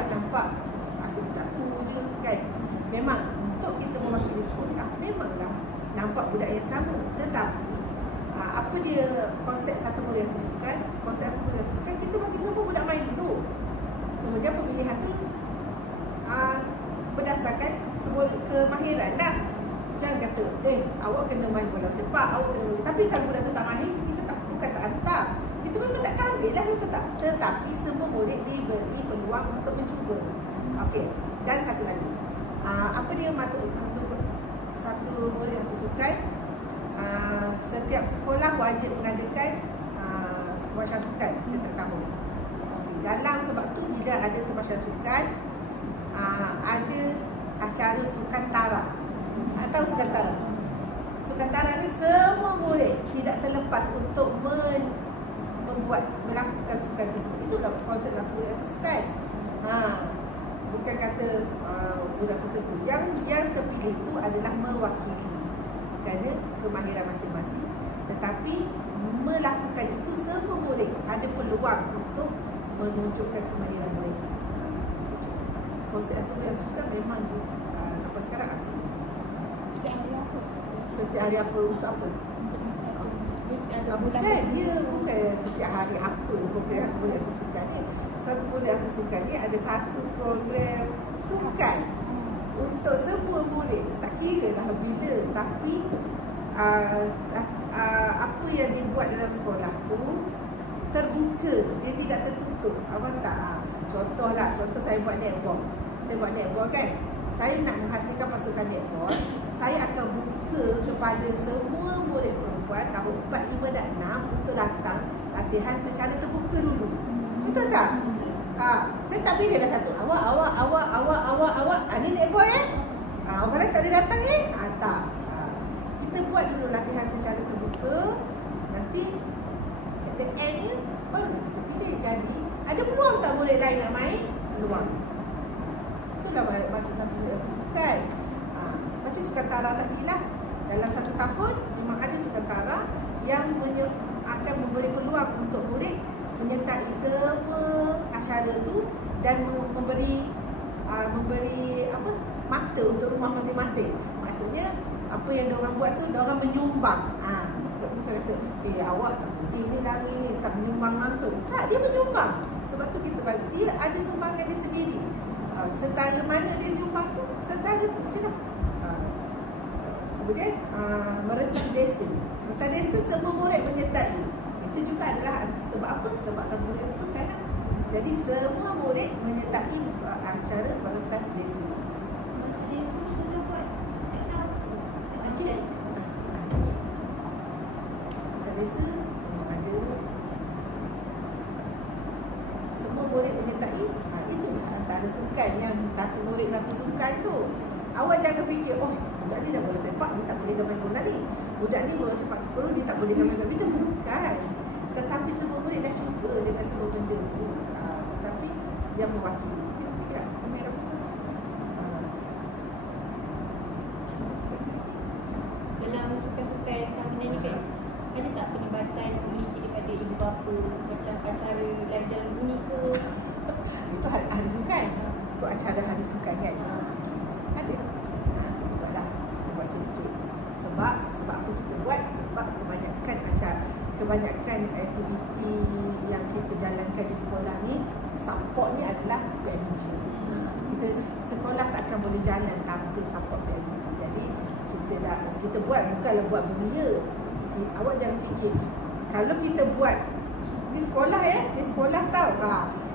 awak nampak asyik budak tu je kan. Memang untuk kita mewakili sekolah, memanglah nampak budak yang sama. Tetapi apa dia konsep satu murid satu sukan? Konsep satu murid satu sukan, kita bagi semua budak main dulu. Kemudian pemilihan tu berdasarkan kemahiran lah. Jangan kata, awak kena main bola sepak, awak kena. Tapi kalau budak tu tak mahir, kita bukan tak hantar. Kita memang tak ambil lah, kita tak. Tetapi semua murid diberi peluang untuk mencuba. Okey. Dan satu lagi, apa dia masuk satu murid satu sukan? Setiap sekolah wajib mengadakan tumasyar sukan setiap tahun. Okay. Dalam sebab tu bila ada tumasyar sukan, ada acara sukantara. Atau sukantara. Sukantara ni semua murid tidak terlepas untuk melakukan sukan tersebut. Itulah konsep satu murid satu sukan. Bukan kata budak tertentu. Yang terpilih itu adalah mewakili kerana kemahiran masing-masing. Tetapi melakukan itu semua murid ada peluang untuk menunjukkan kemahiran mereka. Konsep satu murid satu sukan memang sampai sekarang ada. Setiap hari apa? Untuk apa? Bukan, dia bukan setiap hari apa program satu murid satu sukan ni. Satu murid satu sukan ni ada satu program sukan untuk semua murid. Tak kira lah bila, tapi apa yang dibuat dalam sekolah tu terbuka, dia tidak tertutup. Awak tak? Contoh saya buat netball. Saya buat netball kan. Saya nak menghasilkan pasukan netball. Saya akan buka kepada semua murid perempuan tahun 4, 5 dan 6 untuk datang latihan secara terbuka dulu. Betul tak? Saya tak pilih lah satu. Awak. Ni netball orang lain tak boleh datang tak. Kita buat dulu latihan secara terbuka. Nanti at the end ni baru kita pilih. Jadi ada peluang tak murid lain nak main? Peluang. Itulah masuk satu sukan. Macam sukantara tadi lah. Dalam satu tahun memang ada sukantara yang akan memberi peluang untuk murid menyertai semua acara tu dan memberi mata untuk rumah masing-masing. Maksudnya apa yang diorang buat tu, diorang menyumbang. Bukan kata awak tak boleh ni lari ni tak menyumbang langsung. Tak, dia menyumbang. Sebab tu kita bagi dia ada sumbangan dia sendiri. Setara mana dia nyumbang tu, setara tu je lah. Kemudian merentas desa. Merentas desa semua murid menyertai. Itu juga adalah sebab apa? Sebab satu murid sukan lah. Jadi semua murid menyertai acara merentas desa. Desa ada semua murid menyertai. Itulah antara sukan yang satu murid satu sukan tu. Awak jangan fikir budak ni dah bola sepak, dia tak boleh main bola ni. Budak ni bola sepak takraw, dia tak boleh main badminton. Bukan. Tetapi semua murid dah cuba dengan semua benda tu. Tetapi yang mewakili itu kita tidak kamera masing-masing. Dalam sukan-sukan tahunan ni kan, ada tak penlibatan komuniti daripada ibu bapa, macam acara lari dalam bunyi ke? Itu hari sukan. Itu acara hari sukan kan. Ada. Kita buatlah. Kita buat sedikit. Sebab apa kita buat? Sebab kebanyakan aktiviti yang kita jalankan di sekolah ni, support ni adalah PIBG. Sekolah takkan boleh jalan tanpa support PIBG. Jadi kita buat bukanlah buat beria. Awak jangan fikir kalau kita buat di sekolah di sekolah tahu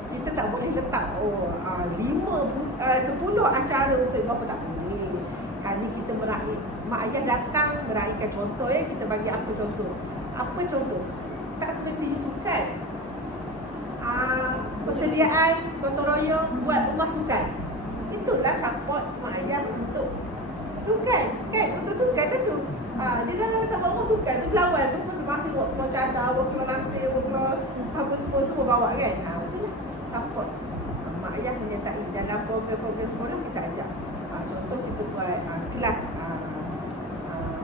kita tak boleh letak 10 acara untuk ibu bapa, tak boleh. Hari kita meraih, mak ayah datang meraihkan contoh kita bagi apa contoh? Apa contoh? Tak semestinya sukan. Persediaan gotong royong buat rumah sukan. Itulah support mak ayah untuk sukan kan? Untuk sukan lah tu. Dia dah datang bawa sukan tu, berlawan tu masing-masing buat keluar cadar, buat keluar langsir, buat keluar apa semua bawa kan. Itulah support. Mak ayah menyertai dalam program-program sekolah kita ajak. Contoh kita buat kelas,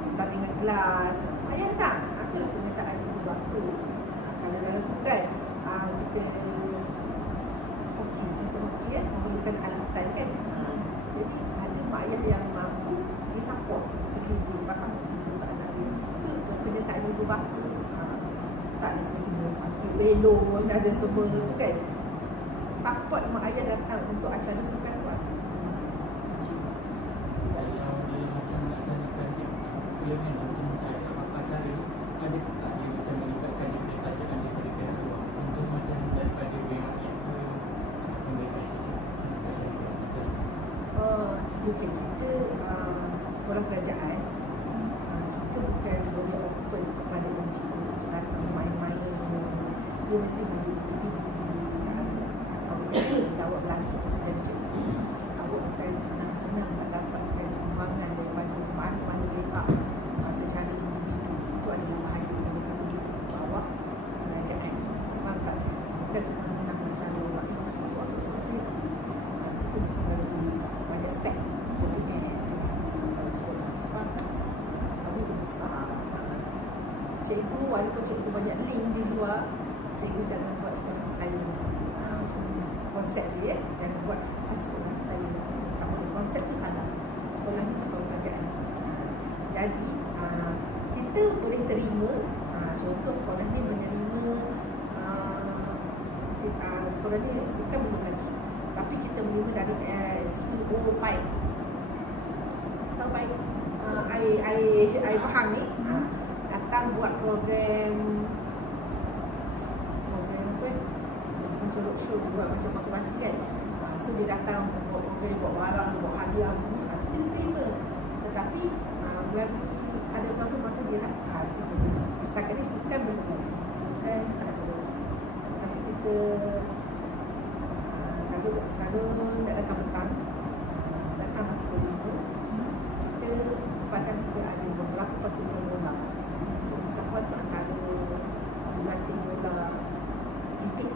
pertandingan kelas. Mak ayah datang. Itulah penyertaan ibu bapa. Kalau dalam sukan kita hoki, contoh hoki memerlukan alatan kan. Jadi ada mak ayah yang mampu dia support beli batang untuk anak dia. Itu sebab penyertaan ibu bapa tu. Tak ada semua mati belon ada semua tu kan. Support mak ayah datang untuk acara sukan tu ada. Elemen contoh saya apa cara ada tak dia macam melibatkan daripada kerajaan daripada pihak luar, contoh macam daripada BMF ke ataupun daripada syarikat. Kita sekolah kerajaan kita bukan boleh open kepada NGO datang main-main, dia mesti boleh awak belanja segala cikgu, awak bukan senang-senang nak dapatkan sumbangan daripada mana-mana pihak secara individu. Itu adalah bahaya kalau kita duduk bawah kerajaan. Faham tak? Bukan senang-senang bicara masuk-masuk saya. Kita mesti bagi banyak step seperti aktiviti dalam sekolah. Faham tak? Kami dia besar. Cikgu, walaupun cikgu banyak link di luar, cikgu jangan buat sekolah saya. Macam konsep dia, jangan buat sekolah saya. Tak boleh, konsep tu salah. Sekolah ni sekolah kerajaan. Jadi kita boleh terima contoh sekolah ni menerima sekolah ni sukan belum lagi, tapi kita menerima dari CEO PAIP. Tahu PAIP? Air Bahang ni datang buat program apa? Macam roadshow dia buat macam motivasi kan. So dia datang buat program, buat barang, buat hadiah semua. Kita terima. Tetapi melalui ada masa-masa dia nak setakat ni sukan belum lagi. Sukan tak ada lagi. Tapi kita kalau nak datang petang, datang pukul 5, kita padang kita ada beberapa pasukan bola. Jadi Safuan tu antara jurulatih bola nipis.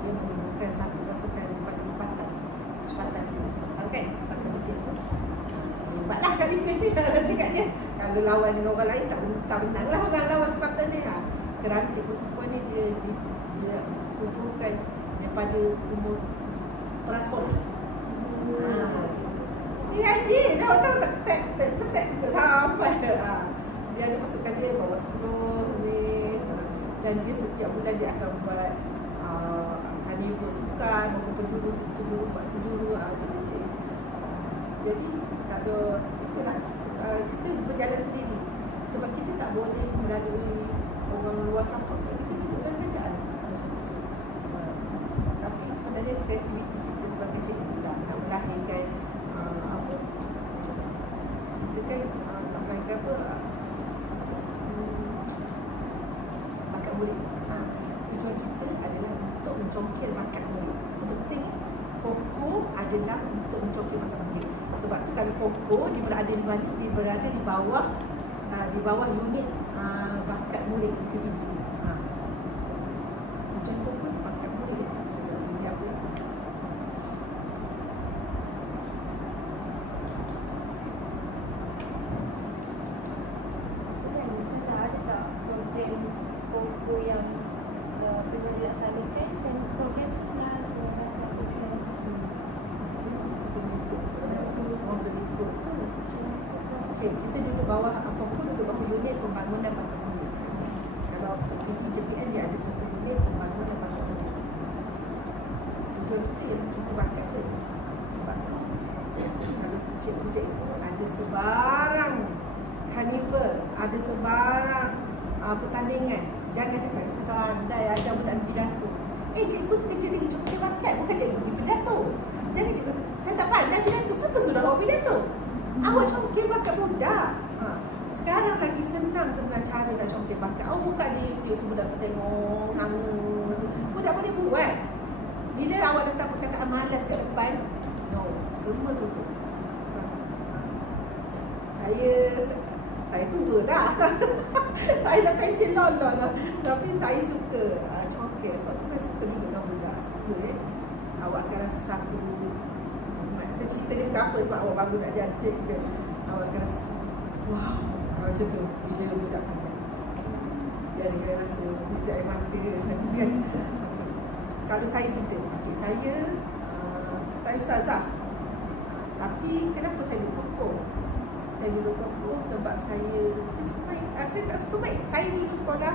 Dia menimbulkan satu pasukan pada sepatan nipis. Tahu kan sepatan nipis tu? Hebatlah kan nipis ni nak cakap je. Kalau lawan dengan orang lain tak menang lah orang lawan sepatan ni. Kerana Cikgu Safuan ni dia kumpulkan daripada umur prasekolah. Dia rajin. Awak tahu tak petek sampai. Dia ada pasukan dia bawah 10 ni. Dan dia setiap bulan dia akan buat karnival sukan maupun penjuru. Jadi kalau itulah kita berjalan sendiri. Sebab kita tak boleh melalui orang luar support. Kita duduk dalam kerjaan tapi sebenarnya kreativiti kita sebagai cikgu lah nak melahirkan apa kita kan nak melahirkan apa bakat murid. Tujuan kita adalah untuk mencongkil bakat murid. Itu penting. Koko adalah untuk mencongkil bakat murid. Sebab tu kalau Koko dia berada di bawah unit bakat murid PBB. Tujuan Koko ni bakat murid seperti dia apa. Ustazah ada tak program Koko yang perlu dilaksanakan dan program tu senang sampaikan Orang kena ikut tu. Okey, kita duduk bawah Koko duduk bawah unit pembangunan bakat murid. Kalau JPN dia ada satu unit pembangunan bakat murid. Tujuan kita yang cukup bakat je. Sebab tu kalau cikgu-cikgu ada sebarang karnival, ada sebarang pertandingan, jangan cakap saya pandai ajar budak pidato. Cikgu kerja dengan congkil bakat, bukan cikgu pergi pidato. Jangan cikgu, saya tak pandai pidato. Siapa sudah awak pidato? Awak congkil bakat budak. Sekarang lagi senang sebenarnya cara nak congkil bakat. Awak buka di YouTube semua budak tengok hangus. Budak boleh buat. Bila awak letak perkataan malas kat depan, no, semua tutup. Saya tua dah. Saya dah pencen lolok lah. Tapi saya suka congkil. Sebab tu saya suka duduk dengan budak. Suka awak akan rasa satu. Saya cerita dia bukan apa sebab awak baru nak jadi dia. Awak akan rasa wow, macam tu. Bila budak pandai. Dia rasa budak air mata macam tu kan. Kalau saya cerita, okay, saya saya ustazah. Tapi kenapa saya duduk kokoh? Saya duduk kokoh sebab saya suka main. Saya tak suka main. Saya dulu sekolah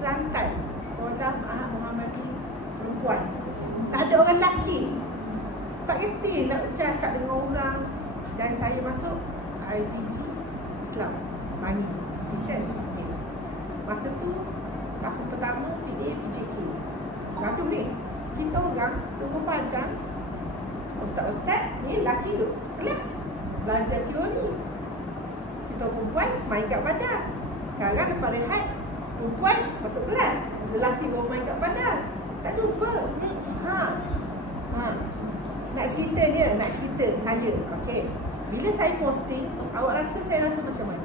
Kelantan, sekolah Muhammadi perempuan. Tak ada orang lelaki. Tak kerti nak cakap dengan orang. Dan saya masuk IPG Islam Mani Pisen. Masa tu tahun pertama PA PJK. Gaduh ni. Kita orang turun padang. Ustaz-ustaz ni lelaki duduk kelas belajar teori. Kita perempuan main kat padang. Sekarang lepas rehat, perempuan masuk kelas, lelaki baru main kat padang. Tak jumpa. Nak cerita saya. Okey. Bila saya posting, awak rasa saya rasa macam mana?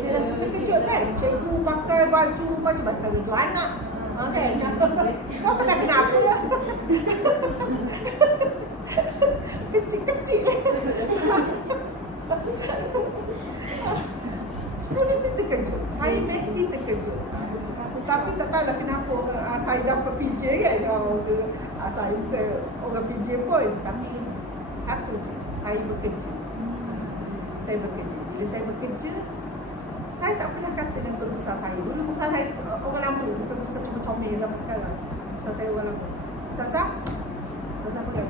Saya rasa terkejut kan? Cikgu pakai baju anak. Kan? Kau pernah kenapa? Kecil-kecil. Saya mesti terkejut. Saya mesti terkejut. Tapi tak tahulah kenapa saya dapat PJ kan. Saya bukan orang PJ pun. Tapi satu je, saya bekerja. Bila saya bekerja, saya tak pernah kata dengan guru besar saya. Dulu guru besar saya orang lama, bukan guru besar cuma comel zaman sekarang. Guru besar saya orang lama. Ustazah pegang.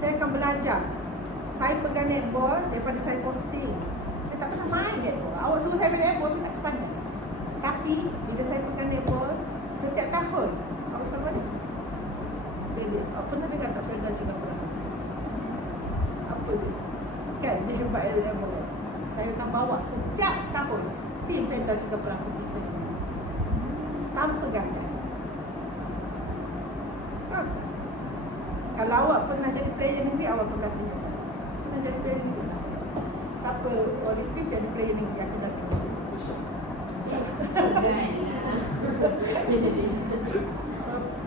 Saya akan belajar. Saya pegang netball daripada saya posting. Saya tak pernah main netball. Awak suruh saya main netball, saya tak kepandai. Tapi bila saya pegang netball, setiap tahun, awak suka mana? Pernah dengar tak Felda Cina Perang? Apa dia? Kan, dia hebat dia netball. Saya akan bawa setiap tahun tim Felda Cina Perang pergi tanpa gagal. Kalau awak pernah jadi player negeri, awak akan berlatih dengan saya. Pernah jadi player negeri tak? Siapa Olimpik jadi player negeri akan berlatih dengan saya?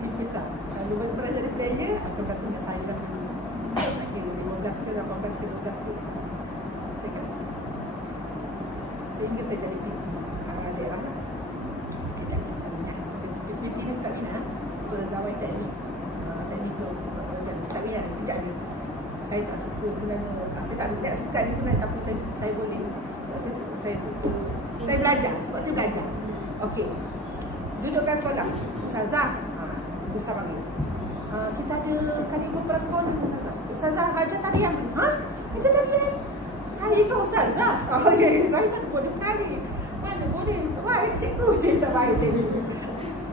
Tipis tak? Kalau pernah jadi player, akan berlatih dengan saya dah dulu. Kira 15 ke 18 ke 12 ke. Saya kan? Sehingga saya jadi PT. Daerah lah. Sekejap ni saya tak minat. PT ni saya tak minat. Pegawai teknik. Teknikal untuk tak minat sekejap ni. Saya tak suka sebenarnya. Saya tak minat suka ni sebenarnya, tapi saya boleh. Sebab saya suka. Saya belajar. Sebab saya belajar. Okey. Duduk kat sekolah. Ustazah. Ustazah panggil. Kita ada karnival prasekolah Ustazah. Ustazah ajar tarian. Ajar tarian? Saya kan Ustazah. Okey. Saya mana boleh menari. Mana boleh. Baik cikgu je. Tak baik cikgu.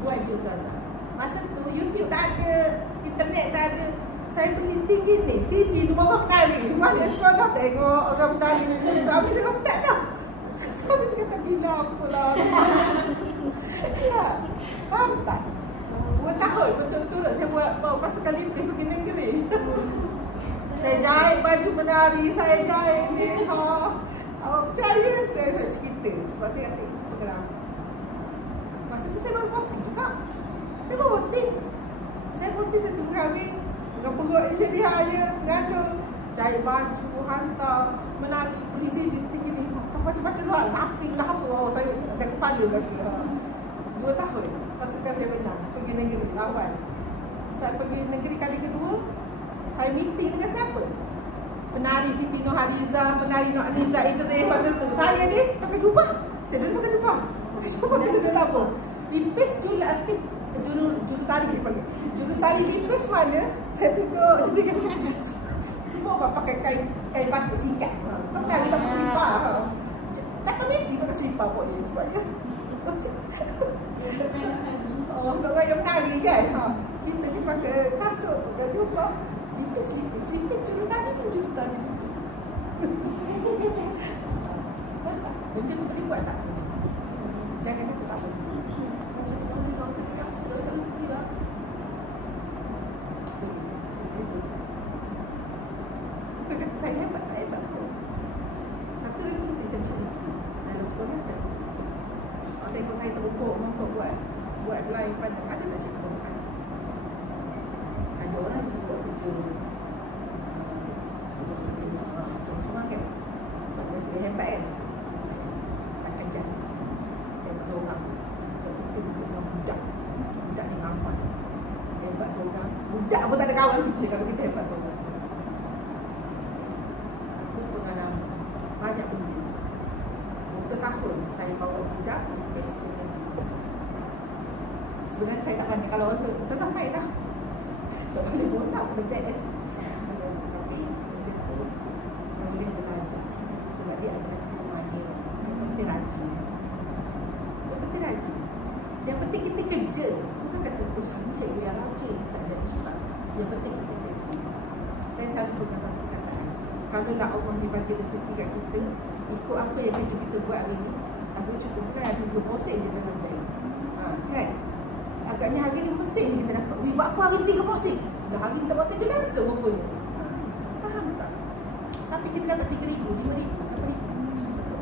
Buat je Ustazah. Masa tu YouTube tak ada, internet tak ada. Saya beli tinggi ni, sini tu orang menari. Mana sekolah tengok orang menari. Suami saya ustaz tau. Suami saya kata gila pula. Ya, faham tak? 2 tahun betul-betul saya bawa pasukan Olimpik pergi negeri. Saya jahit baju menari, saya jahit ni. Awak percaya? Saya cerita. Sebab saya kata itu pengalaman. Masa tu saya baru posting juga. Saya posting saya tengah kahwin. Dengan perut je dia hanya mengandung. Jahit baju, hantar, menari, beli CD tinggi ni. Baca-baca soal samping dah apa. Saya ada kepala lagi. 2 tahun pasukan saya menang. Pergi negeri lawan. Saya pergi negeri kali kedua. Saya meeting dengan siapa? Penari Siti Nurhaliza, penari Nur Aliza Idris. Masa tu saya ni pakai jubah. Saya dulu pakai jubah. Kita dah lama. Lipis juru artis, juru tari dia panggil. Juru tari lipis mana? Saya tengok jadi semua orang pakai kain batu singkat. Kau menari tak pakai selipar. Kata meti pakai selipar pun dia sebabnya. Orang yang menari kan. Kita ni pakai kasut, pakai jubah. Lipis juru tari pun juru tari lipis. Nampak? Benda tu boleh buat tak? Jangan kata tak boleh. Saya pegang sudah tak reti lah. Bukan kata saya hebat, tak hebat pun. Satu lagi kita kena cerita. Dalam sekolah saya orang tengok saya terukuk buat line pandang. Ada tak cerita bukan? Ada orang yang buat kerja semua kan. Sebab dia hebat kan. Takkan jadi hebat seorang. Sebab kita duduk dengan budak ni ramai. Hebat seorang. Budak pun tak ada kawan pengalaman kita kalau kita hebat seorang. Itu pengalaman. Banyak benda. 20 tahun saya bawa budak ke sekolah. Sebenarnya saya tak pandai. Kalau saya sampai dah. Tak boleh bola pun bad aja. Tapi benda tu boleh belajar. Sebab dia adalah mahir. Yang penting rajin. Yang penting rajin. Yang penting kita kerja. Bukan kata, oh sama cikgu yang rajin. Tak jadi sebab. Yang penting kita kerja. Saya selalu pegang satu perkataan. Kalau nak Allah ni bagi rezeki kat kita, ikut apa yang kerja kita buat hari ni, agak cukup. Bukan ada 3% je dalam day. Kan? Agaknya hari ni mesin je kita dapat. Buat apa hari ni 3%? Dah hari ni tak buat kerja langsung rupanya. Faham tak? Tapi kita dapat 3,000, 5,000, 8,000. Betul.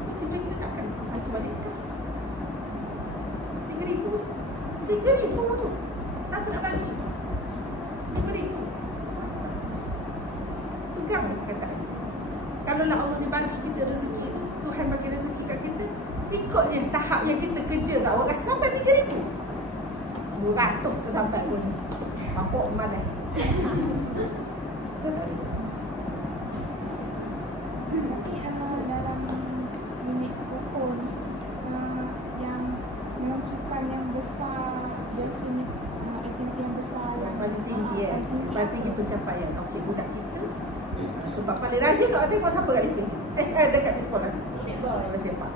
So kerja kita takkan satu balik kan? 3,000. 3,000 tu. Siapa nak bagi? 5,000. Pegang perkataan tu. Kalau lah Allah ni bagi kita rezeki, Tuhan bagi rezeki kat kita, ikut dia tahap yang kita kerja tak. Orang rasa sampai 3,000. 200 tu sampai pun. Mampu mana? Mungkin dalam unit pokok ni yang masukan yang besar dari sini, aktiviti yang besar Yang paling tinggi paling tinggi pencapaian. Okey, budak kita sebab paling rajin tak tengok siapa kat LP. Dekat di sekolah. Bola sepak.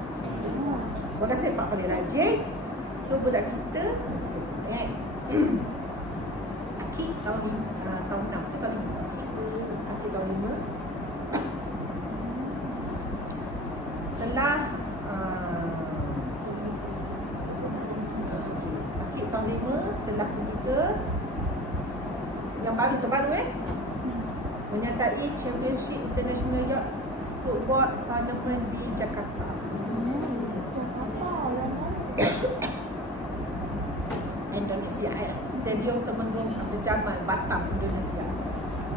Bola sepak paling rajin. So budak kita Akik tahun 6 ke tahun 5. Akik tahun 5 telah Akik tahun 5 telah pergi ke yang terbaru menyertai Championship International Yacht Football Tournament di Jakarta. Indonesia Stadium Temenggung Berjaman, Batam, Indonesia.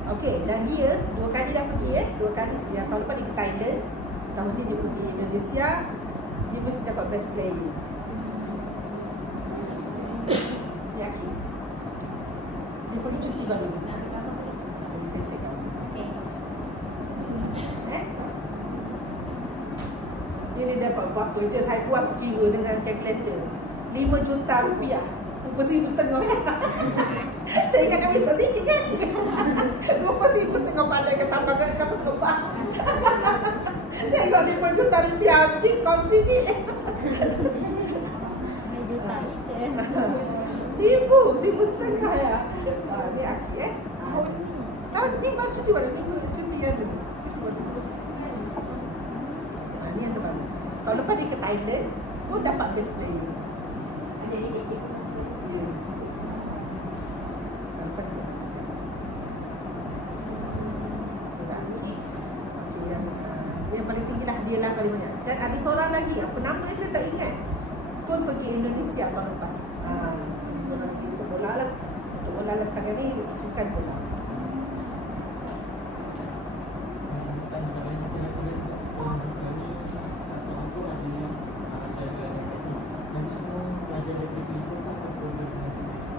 Okey, dan dia 2 kali dah pergi 2 kali. Yang tahun lepas dia ke Thailand, tahun ni dia pergi Indonesia. Dia mesti dapat best player. Yakin. Dia pergi cuti baru. Boleh sesek kau. Dia dapat berapa je? Saya buat kira dengan kalkulator. 5 juta rupiah. Rupa 1,500 Saya ingat kami tak sikit kan? Rupa 1,500 pandai ke tambah ke kapal terbang. Tengok 5 juta rupiah pergi kongsi sikit. 1,500 ya. Ni akhir tahun ni baru cuti baru minggu cuti yang dulu. Cuti baru. Ni yang terbaru. Tahun lepas dia ke Thailand pun dapat best player. Jadi dia cikgu sampai. Ya. Tanpa dia. Yang paling tinggi lah, dia lah paling banyak. Dan ada seorang lagi, apa nama saya tak ingat, pun pergi Indonesia tahun lepas. Seorang lagi untuk bola lah. Untuk bola lah setakat ni, sukan bola.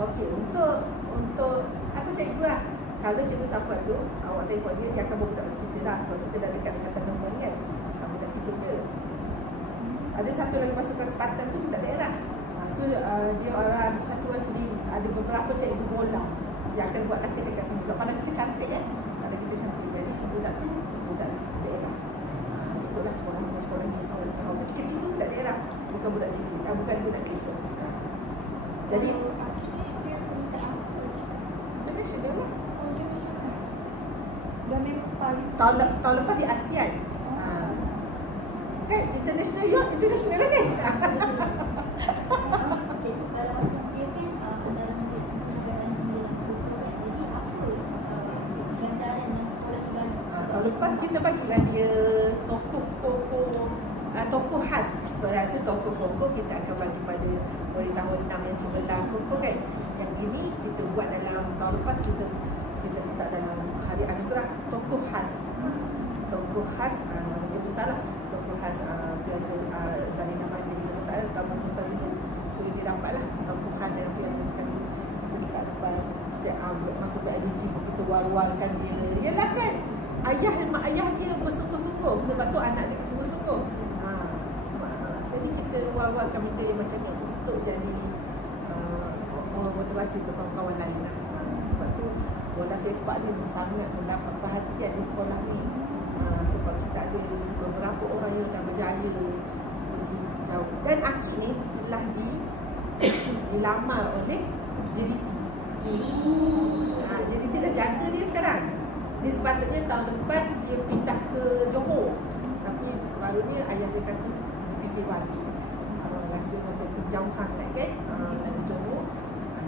Okey, untuk apa cikgu lah. Kalau cikgu Safat tu, awak tengok dia akan berbudak kita lah. Sebab kita dah dekat dengan tanaman kan. Budak kita je. Ada satu lagi pasukan Spartan tu budak daerah. Tu dia orang satuan sendiri. Ada beberapa cikgu bola yang akan buat latihan dekat sini. Sebab pandang kita cantik kan. Pandang kita cantik. Jadi budak tu budak daerah. Ikutlah sekolah ni. Kalau kecil-kecil tu budak daerah. Bukan budak negeri. Bukan budak Malaysia. Jadi international lah. Tahun lepas di ASEAN. Kan international yacht, international lah kan. Cikgu kalau macam dia kan dalam perniagaan dalam buku kan. Jadi apa pelajaran yang sekolah tu bagi? Tahun lepas kita bagilah dia tokoh khas. Rasa tokoh kita akan bagi pada murid tahun 6 yang sebelah tokoh kan. Yang ini kita buat dalam tahun lepas kita letak dalam hari anugerah tokoh khas. Tokoh khas nama dia besar lah. Tokoh khas piala Zarina Manja kita letak Taman Musalimin. So dia dapat lah tokoh khas dengan piala sekali kita letak depan setiap masa PIBG pun kita war-warkan dia. Yalah kan, mak ayah dia bersungguh-sungguh, sebab tu anak dia bersungguh-sungguh. Jadi kita war-warkan benda yang macam ni untuk jadi motivasi untuk kawan-kawan lain lah. Sebab tu bola sepak ni sangat mendapat perhatian di sekolah ni. Sebab kita ada beberapa orang yang dah berjaya pergi jauh. Dan Akid ni telah dilamar oleh JDT. JDT dah jaga dia sekarang. Dia sepatutnya tahun depan dia pindah ke Johor. Tapi barunya ayah dia kata fikir balik. Rasa macam jauh sangat kan. Dari Johor.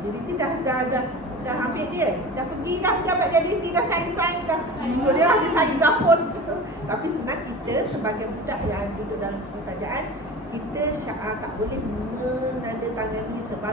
JDT dah ambil dia. Dah pergi dah pejabat JDT, dah sign dah. Dia lah dia sign gapun. Tapi sebenarnya kita sebagai budak yang duduk dalam kerajaan, kita tak boleh menandatangani sebagai